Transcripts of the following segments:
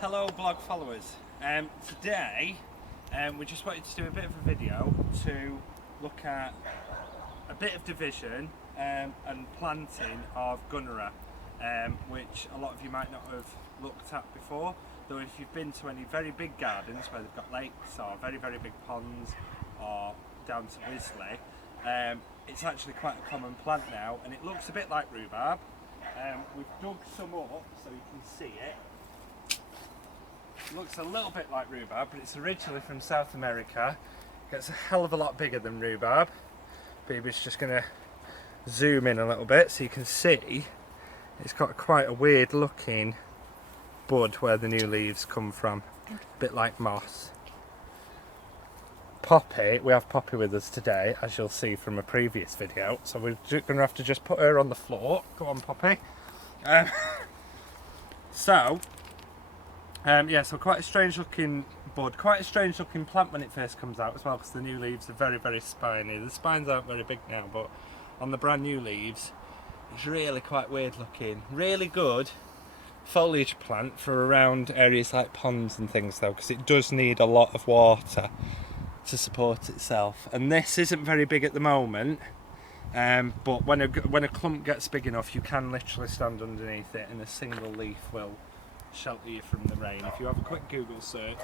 Hello blog followers. Today we just wanted to do a bit of a video to look at a bit of division and planting of Gunnera, which a lot of you might not have looked at before, though if you've been to any very big gardens where they've got lakes or very big ponds or down to Wisley, it's actually quite a common plant now, and it looks a bit like rhubarb. We've dug some up so you can see it. It looks a little bit like rhubarb, but it's originally from South America. It gets a hell of a lot bigger than rhubarb. Baby's just going to zoom in a little bit so you can see it's got quite a weird looking bud where the new leaves come from, a bit like moss. Poppy, we have Poppy with us today, as you'll see from a previous video, so we're going to have to just put her on the floor. Go on, Poppy. So quite a strange looking bud, quite a strange looking plant when it first comes out as well, because the new leaves are very spiny. The spines aren't very big now, but on the brand new leaves it's really quite weird looking. Really good foliage plant for around areas like ponds and things though, because it does need a lot of water to support itself, and this isn't very big at the moment, but when a clump gets big enough you can literally stand underneath it and a single leaf will shelter you from the rain. If you have a quick Google search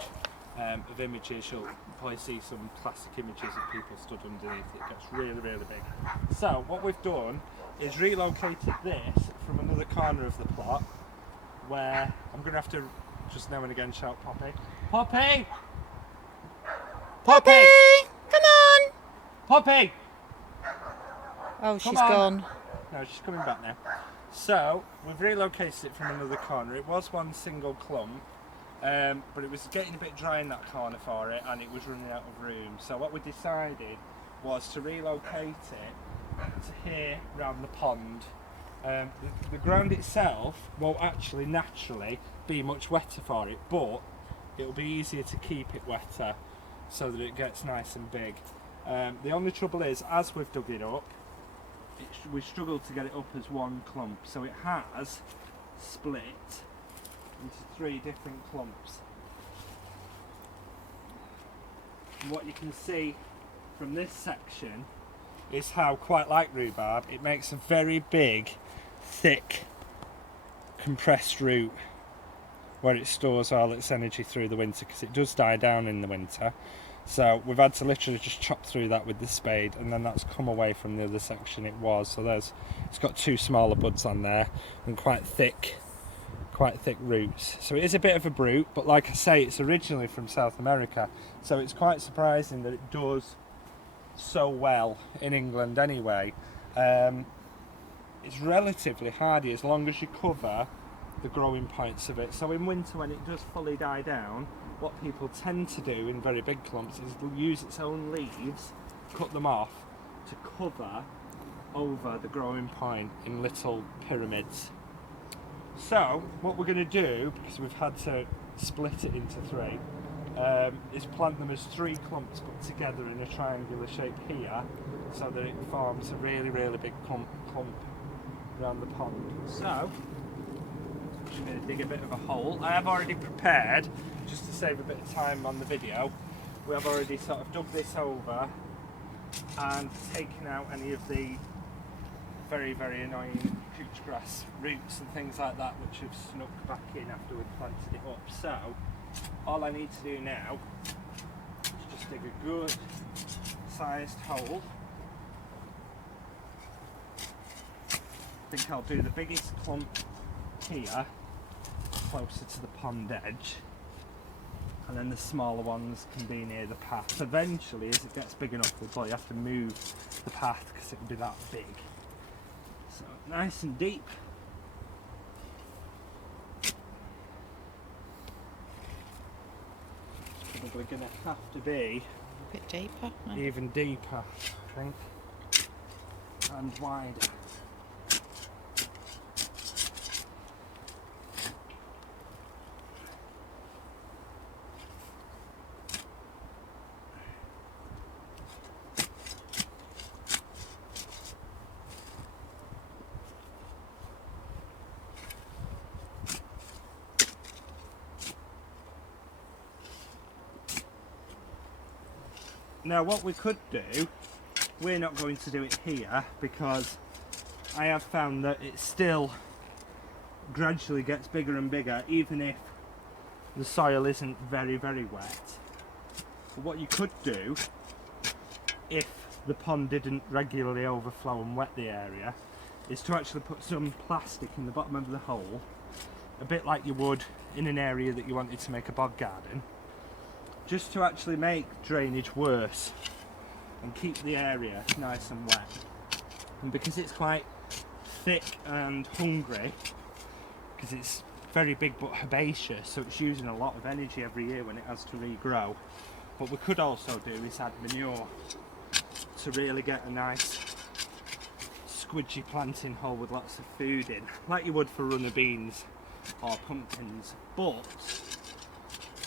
of images, you'll probably see some classic images of people stood underneath it. It gets really big. So what we've done is relocated this from another corner of the plot, where I'm going to have to just now and again shout Poppy. Poppy! Poppy! Come on! Poppy! Oh, she's gone. No, she's coming back now. So, we've relocated it from another corner. It was one single clump, but it was getting a bit dry in that corner for it, and it was running out of room. So what we decided was to relocate it to here, round the pond. The ground itself won't actually naturally be much wetter for it, but it'll be easier to keep it wetter so that it gets nice and big. The only trouble is, as we've dug it up, we struggled to get it up as one clump, so it has split into 3 different clumps. And what you can see from this section is how, quite like rhubarb, it makes a very big, thick, compressed root where it stores all its energy through the winter, because it does die down in the winter. So we've had to literally just chop through that with the spade, and then that's come away from the other section it was. So it's got 2 smaller buds on there and quite thick roots. So it is a bit of a brute, but like I say, it's originally from South America, so it's quite surprising that it does so well in England anyway. It's relatively hardy as long as you cover the growing points of it. So in winter, when it does fully die down, what people tend to do in very big clumps is they'll use its own leaves, cut them off to cover over the growing point in little pyramids. So what we're going to do, because we've had to split it into 3, is plant them as 3 clumps put together in a triangular shape here, so that it forms a really big clump around the pond. So I'm going to dig a bit of a hole. I have already prepared, just to save a bit of time on the video, we have already sort of dug this over and taken out any of the very annoying couch grass roots and things like that which have snuck back in after we've planted it up. So all I need to do now is just dig a good sized hole. I think I'll do the biggest clump here, closer to the pond edge, and then the smaller ones can be near the path. Eventually, as it gets big enough, we'll probably have to move the path because it will be that big. So nice and deep. It's probably going to have to be a bit deeper, even deeper, I think, and wider. Now what we could do, we're not going to do it here because I have found that it still gradually gets bigger and bigger even if the soil isn't very wet. But what you could do, if the pond didn't regularly overflow and wet the area, is to actually put some plastic in the bottom of the hole, a bit like you would in an area that you wanted to make a bog garden, just to actually make drainage worse and keep the area nice and wet. And because it's quite thick and hungry, because it's very big but herbaceous, so it's using a lot of energy every year when it has to regrow. What we could also do is add manure to really get a nice squidgy planting hole with lots of food in, like you would for runner beans or pumpkins, but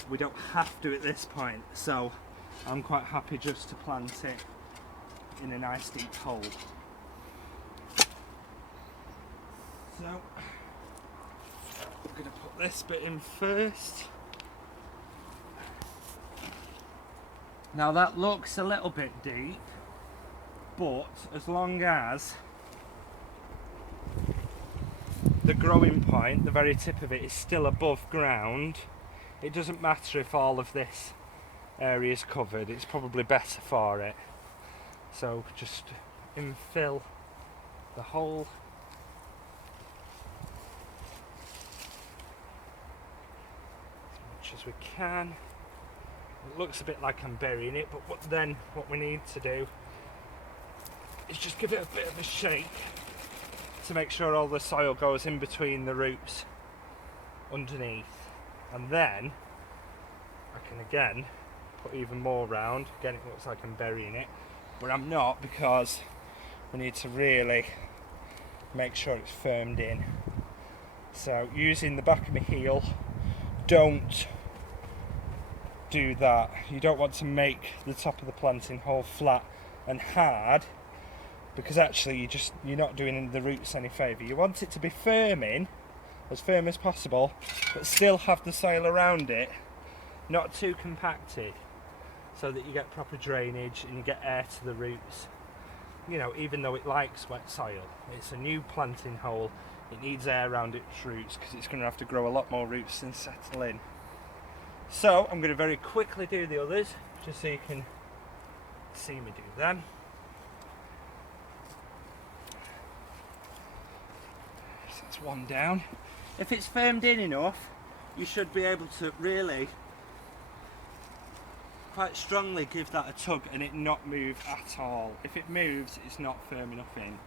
we don't have to at this point, so I'm quite happy just to plant it in a nice deep hole. So I'm going to put this bit in first. Now that looks a little bit deep, but as long as the growing point, the very tip of it, is still above ground, it doesn't matter if all of this area is covered, it's probably better for it. So just infill the hole. As much as we can. It looks a bit like I'm burying it, but what we need to do is just give it a bit of a shake to make sure all the soil goes in between the roots underneath, and then I can again put even more round. Again, it looks like I'm burying it, but I'm not, because we need to really make sure it's firmed in. So using the back of my heel, don't do that. You don't want to make the top of the planting hole flat and hard, because actually you're not doing the roots any favour. You want it to be firm as possible, but still have the soil around it, not too compacted, so that you get proper drainage and you get air to the roots. You know, even though it likes wet soil, it's a new planting hole, it needs air around its roots because it's going to have to grow a lot more roots and settle in. So I'm going to very quickly do the others, just so you can see me do them. So that's one down. If it's firmed in enough, you should be able to really quite strongly give that a tug and it not move at all. If it moves, it's not firm enough in.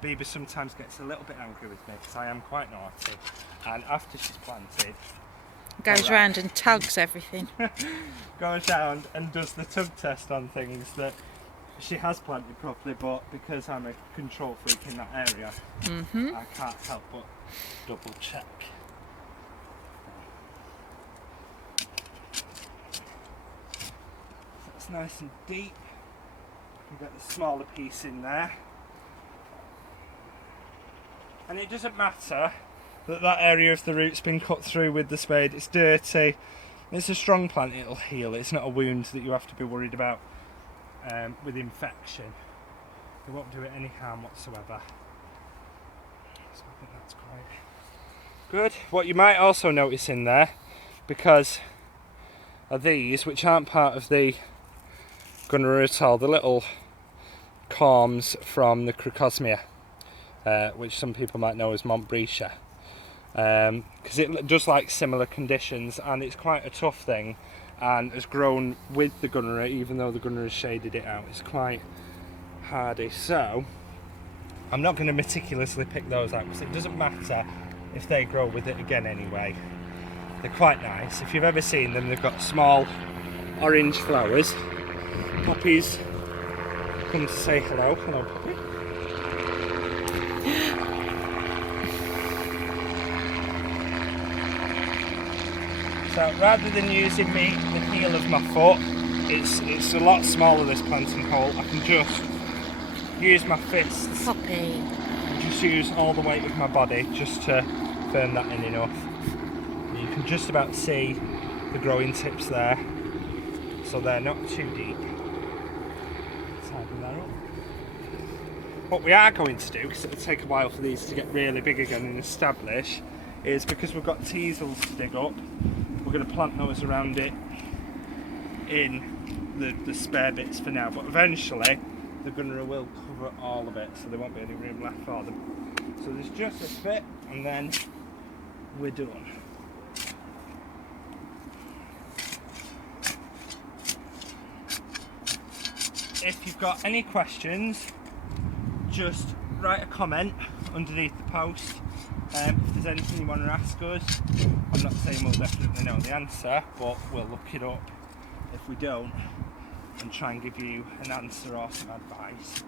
Bebe sometimes gets a little bit angry with me because I am quite naughty, and after she's planted, goes round and tugs everything. Goes round and does the tug test on things that she has planted properly, but because I'm a control freak in that area, I can't help but double check. So it's nice and deep. You get the smaller piece in there. And it doesn't matter that that area of the root's been cut through with the spade. It's dirty. It's a strong plant, it'll heal. It's not a wound that you have to be worried about with infection. It won't do it any harm whatsoever. So I think that's quite good. What you might also notice in there, because of these, which aren't part of the Gunnera at all, the little corms from the Crocosmia, which some people might know as Montbretia, because it does like similar conditions, and it's quite a tough thing, and has grown with the Gunnera, even though the Gunnera has shaded it out. It's quite hardy, so I'm not going to meticulously pick those out because it doesn't matter if they grow with it again anyway. They're quite nice. If you've ever seen them, they've got small orange flowers. Poppies come to say hello. Hello, Poppy. So rather than using the heel of my foot, it's a lot smaller, this planting hole. I can just use my fists. Poppy. Just use all the weight of my body just to firm that in enough. You can just about see the growing tips there, so they're not too deep. Tighten that up. What we are going to do, because it'll take a while for these to get really big again and establish, is because we've got teasels to dig up, we're going to plant those around it in the spare bits for now, but eventually the Gunnera will cover all of it, so there won't be any room left for them. So there's just this bit and then we're done. If you've got any questions, just write a comment underneath the post. If there's anything you want to ask us, I'm not saying we'll definitely know the answer, but we'll look it up if we don't and try and give you an answer or some advice.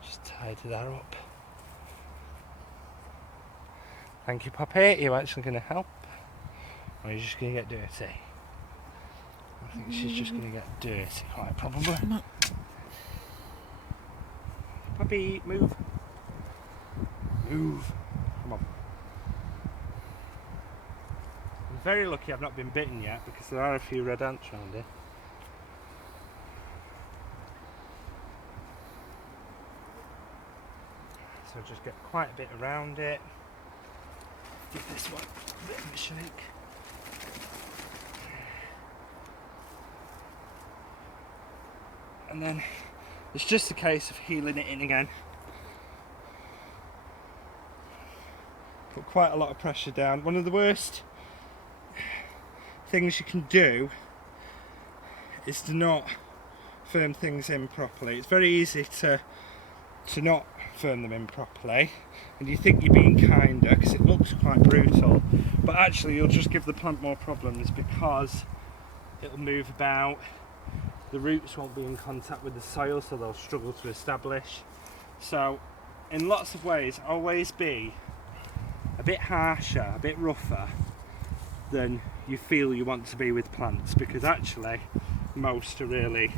Just tidy that up. Thank you, Poppy. Are you actually going to help? Or are you just going to get dirty? I think she's just going to get dirty, quite probably. Poppy, move. Move. Come on. I'm very lucky I've not been bitten yet because there are a few red ants around here. So just get quite a bit around it. Give this one a bit of a shake. And then it's just a case of healing it in again. Put quite a lot of pressure down. One of the worst things you can do is to not firm things in properly. It's very easy to not firm them in properly, and you think you're being kinder because it looks quite brutal, but actually you'll just give the plant more problems because it'll move about, the roots won't be in contact with the soil, so they'll struggle to establish. So in lots of ways, always be a bit harsher, a bit rougher than you feel you want to be with plants, because actually most are really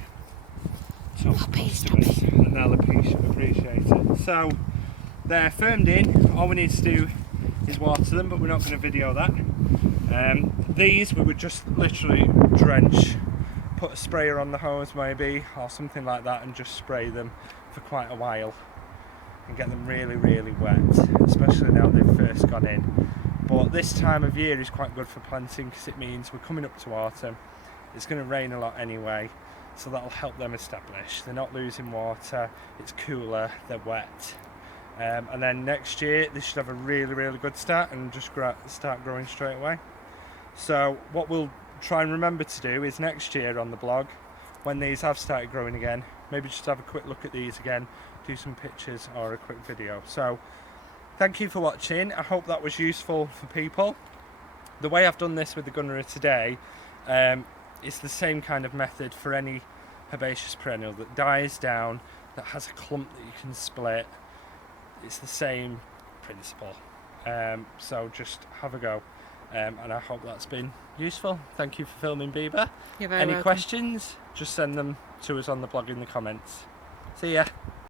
tough customers and they'll appreciate it. So they're firmed in, all we need to do is water them, but we're not going to video that. These we would just literally drench, put a sprayer on the hose maybe or something like that and just spray them for quite a while and get them really wet, especially now they've first gone in. But this time of year is quite good for planting because it means we're coming up to autumn. It's going to rain a lot anyway, so that'll help them establish. They're not losing water, it's cooler, they're wet. And then next year they should have a really good start and just start growing straight away. So what we'll try and remember to do is next year on the blog, when these have started growing again, maybe just have a quick look at these again, do some pictures or a quick video. So thank you for watching. I hope that was useful for people. The way I've done this with the Gunnera today, it's the same kind of method for any herbaceous perennial that dies down, that has a clump that you can split. It's the same principle. So just have a go, and I hope that's been useful. Thank you for filming, Bieber. You're very Any welcome. questions, just send them to us on the blog in the comments. See ya.